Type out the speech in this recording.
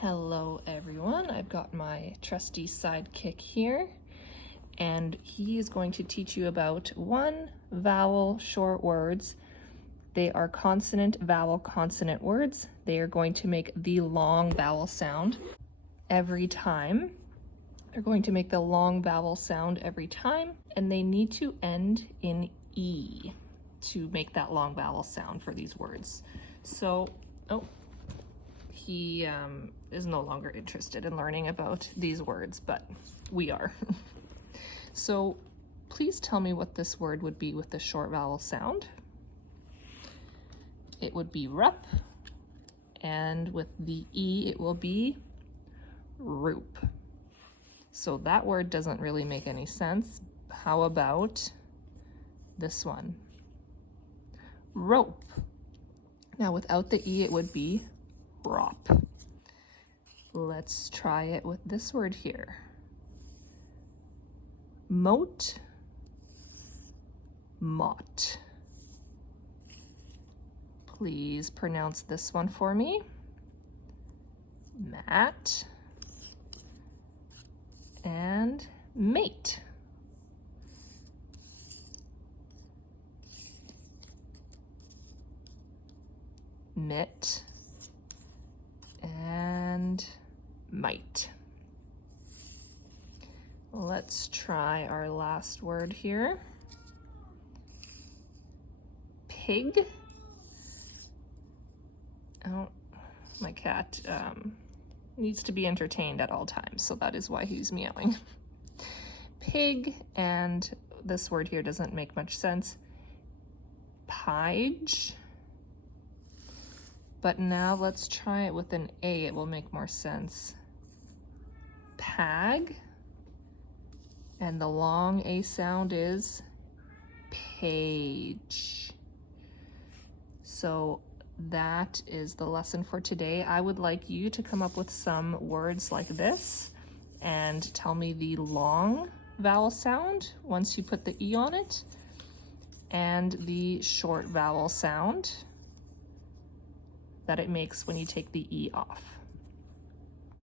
Hello everyone, I've got my trusty sidekick here, and he is going to teach you about one vowel short words. They are consonant, vowel, consonant words. They are going to make the long vowel sound every time. They're going to make the long vowel sound every time, and they need to end in E to make that long vowel sound for these words. So, he is no longer interested in learning about these words, but we are. So please tell me what this word would be with the short vowel sound. It would be rup, and with the E it will be roop. So that word doesn't really make any sense. How about this one? Rope. Now without the E it would be rop. Let's try it with this word here. Moat, mott. Please pronounce this one for me. Mat and mate. Mitt and might. Let's try our last word here. Pig. Oh, my cat needs to be entertained at all times, so that is why he's meowing. Pig, and this word here doesn't make much sense. Pige. But now let's try it with an A, it will make more sense. Pag, and the long A sound is page. So that is the lesson for today. I would like you to come up with some words like this and tell me the long vowel sound once you put the E on it, and the short vowel sound that it makes when you take the E off.